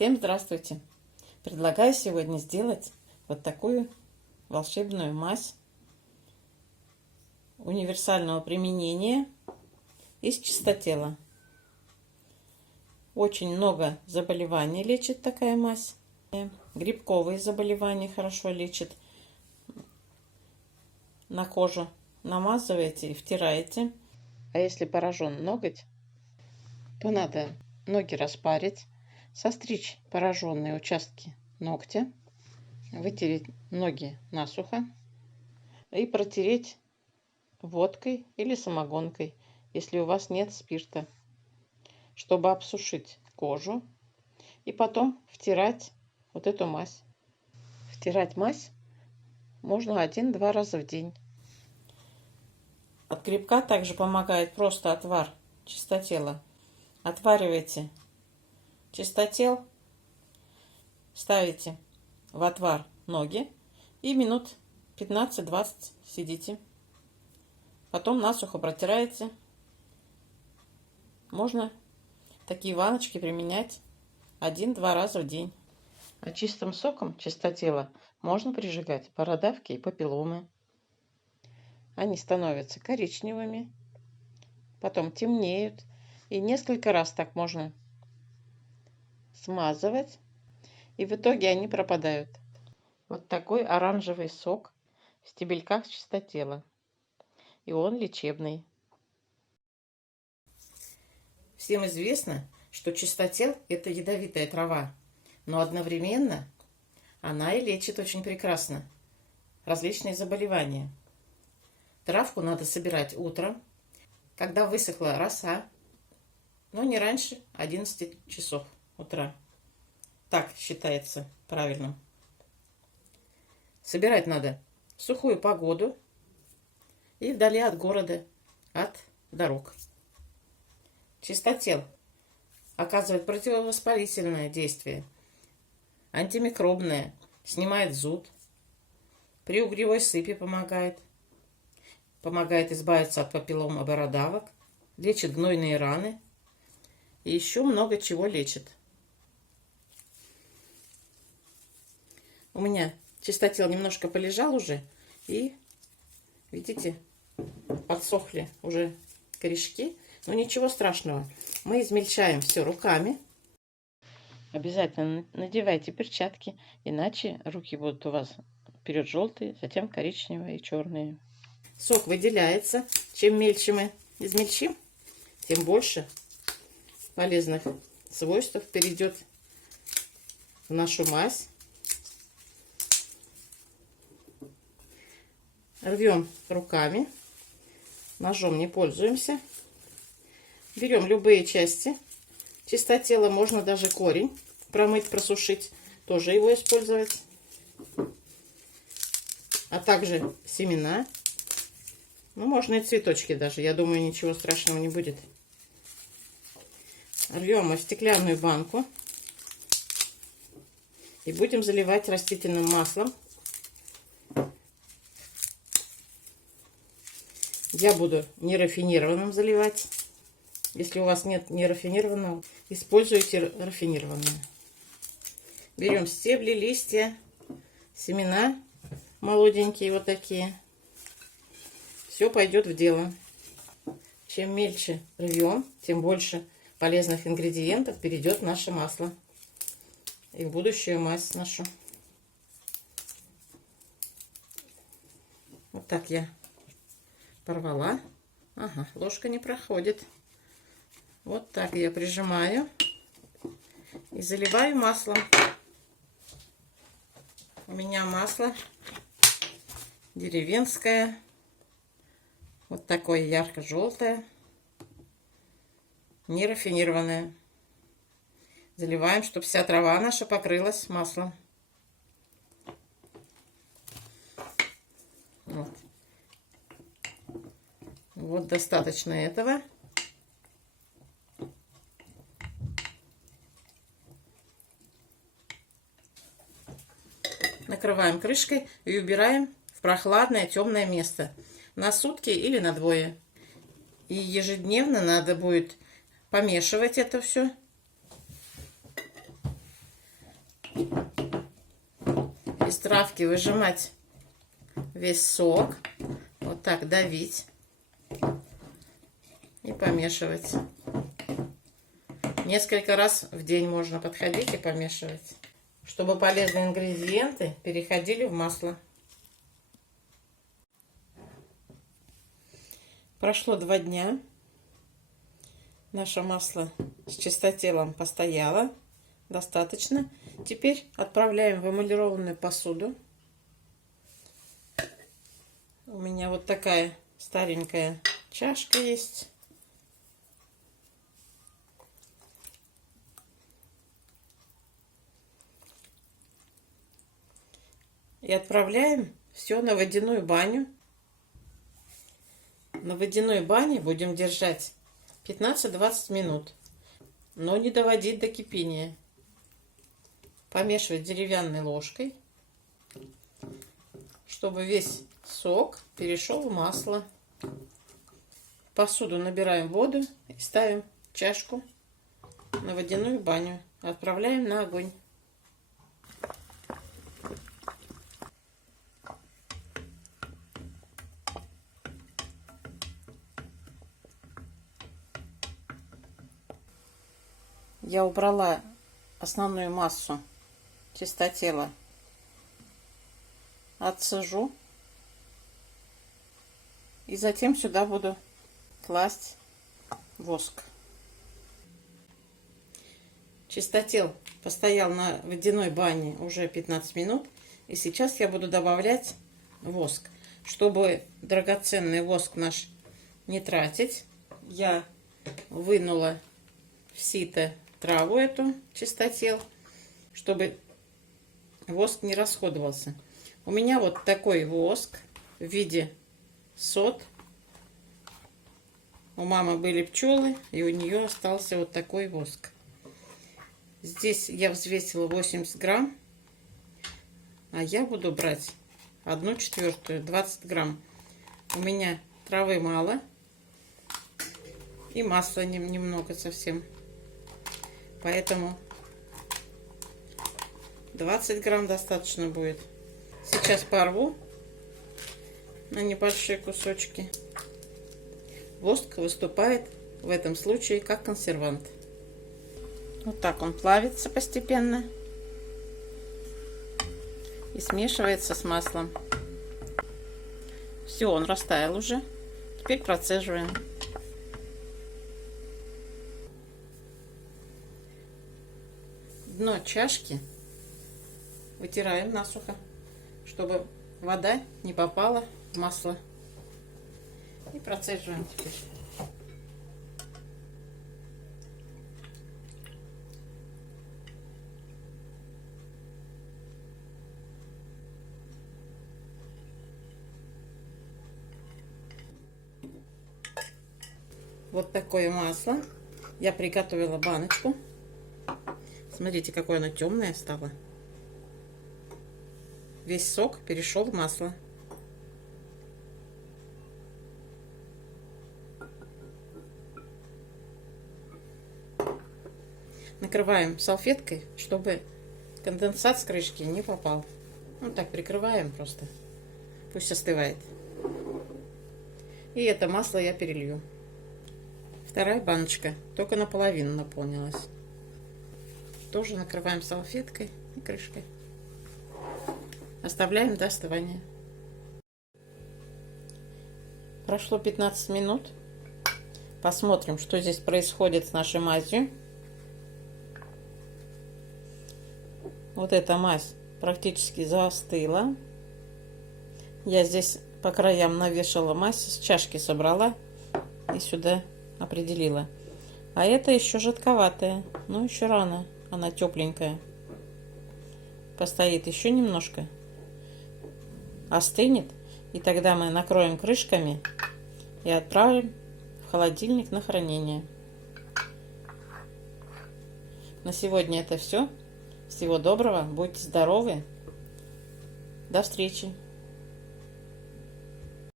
Всем здравствуйте! Предлагаю сегодня сделать вот такую волшебную мазь универсального применения из чистотела. Очень много заболеваний лечит такая мазь. Грибковые заболевания хорошо лечит. На кожу намазываете и втираете. А если поражен ноготь, то надо ноги распарить, состричь пораженные участки ногтя, вытереть ноги насухо и протереть водкой или самогонкой, если у вас нет спирта, чтобы обсушить кожу, и потом втирать вот эту мазь. Втирать мазь можно 1-2 раза в день. От грибка также помогает просто отвар чистотела. Отваривайте чистотел, ставите в отвар ноги и минут 15-20 сидите. Потом насухо протираете. Можно такие ванночки применять 1-2 раза в день. А чистым соком чистотела можно прижигать бородавки и папилломы. Они становятся коричневыми, потом темнеют. И несколько раз так можно смазывать, и в итоге они пропадают. Вот такой оранжевый сок в стебельках чистотела. И он лечебный. Всем известно, что чистотел – это ядовитая трава, но одновременно она и лечит очень прекрасно различные заболевания. Травку надо собирать утром, когда высохла роса, но не раньше 11 часов утра. Так считается правильным. Собирать надо в сухую погоду и вдали от города, от дорог. Чистотел оказывает противовоспалительное действие, антимикробное, снимает зуд, при угревой сыпи помогает избавиться от папиллом и бородавок, лечит гнойные раны и еще много чего лечит. У меня чистотел немножко полежал уже, и, видите, подсохли уже корешки. Но ничего страшного. Мы измельчаем все руками. Обязательно надевайте перчатки, иначе руки будут у вас вперед желтые, затем коричневые и черные. Сок выделяется. Чем мельче мы измельчим, тем больше полезных свойств перейдет в нашу мазь. Рвем руками, ножом не пользуемся. Берем любые части чистотела, можно даже корень промыть, просушить, тоже его использовать. А также семена. Ну, можно и цветочки даже, я думаю, ничего страшного не будет. Рвем в стеклянную банку и будем заливать растительным маслом. Я буду нерафинированным заливать. Если у вас нет нерафинированного, используйте рафинированное. Берем стебли, листья, семена молоденькие вот такие. Все пойдет в дело. Чем мельче рвем, тем больше полезных ингредиентов перейдет в наше масло и в будущую мазь нашу. Вот так я порвала. Ага, ложка не проходит. Вот так я прижимаю и заливаю маслом. У меня масло деревенское. Вот такое ярко-желтое. Нерафинированное. Заливаем, чтобы вся трава наша покрылась маслом. Вот достаточно этого. Накрываем крышкой и убираем в прохладное темное место на сутки или на 2. И ежедневно надо будет помешивать это все из травки выжимать весь сок. Вот так давить и помешивать. Несколько раз в день можно подходить и помешивать, чтобы полезные ингредиенты переходили в масло. Прошло 2 дня. Наше масло с чистотелом постояло достаточно. Теперь отправляем в эмалированную посуду. У меня вот такая старенькая чашка есть. И отправляем все на водяную баню. На водяной бане будем держать 15-20 минут, но не доводить до кипения. Помешивать деревянной ложкой, чтобы весь сок перешел в масло. В посуду набираем воду и ставим чашку на водяную баню. Отправляем на огонь. Я убрала основную массу чистотела, отцежу и затем сюда буду класть воск. Чистотел постоял на водяной бане уже 15 минут, и сейчас я буду добавлять воск. Чтобы драгоценный воск наш не тратить, я вынула в сито траву эту чистотел, чтобы воск не расходовался. У меня вот такой воск в виде сот. У мамы были пчелы, и у нее остался вот такой воск. Здесь я взвесила 80 грамм, а я буду брать 1/4, 20 грамм. У меня травы мало и масла немного совсем. Поэтому 20 грамм достаточно будет. Сейчас порву на небольшие кусочки. Воск выступает в этом случае как консервант. Вот так он плавится постепенно и смешивается с маслом. Все, он растаял уже. Теперь процеживаем. Дно чашки вытираем насухо, чтобы вода не попала в масло. И процеживаем теперь. Вот такое масло. Я приготовила баночку. Смотрите, какое оно темное стало. Весь сок перешел в масло. Накрываем салфеткой, чтобы конденсат с крышки не попал. Вот так прикрываем просто. Пусть остывает. И это масло я перелью. Вторая баночка только наполовину наполнилась. Тоже накрываем салфеткой и крышкой. Оставляем до остывания. Прошло 15 минут. Посмотрим, что здесь происходит с нашей мазью. Вот эта мазь практически застыла. Я здесь по краям навешала мазь, с чашки собрала и сюда определила. А это еще жидковатая, но еще рано. Она тепленькая. Постоит еще немножко. Остынет. И тогда мы накроем крышками и отправим в холодильник на хранение. На сегодня это все. Всего доброго. Будьте здоровы. До встречи.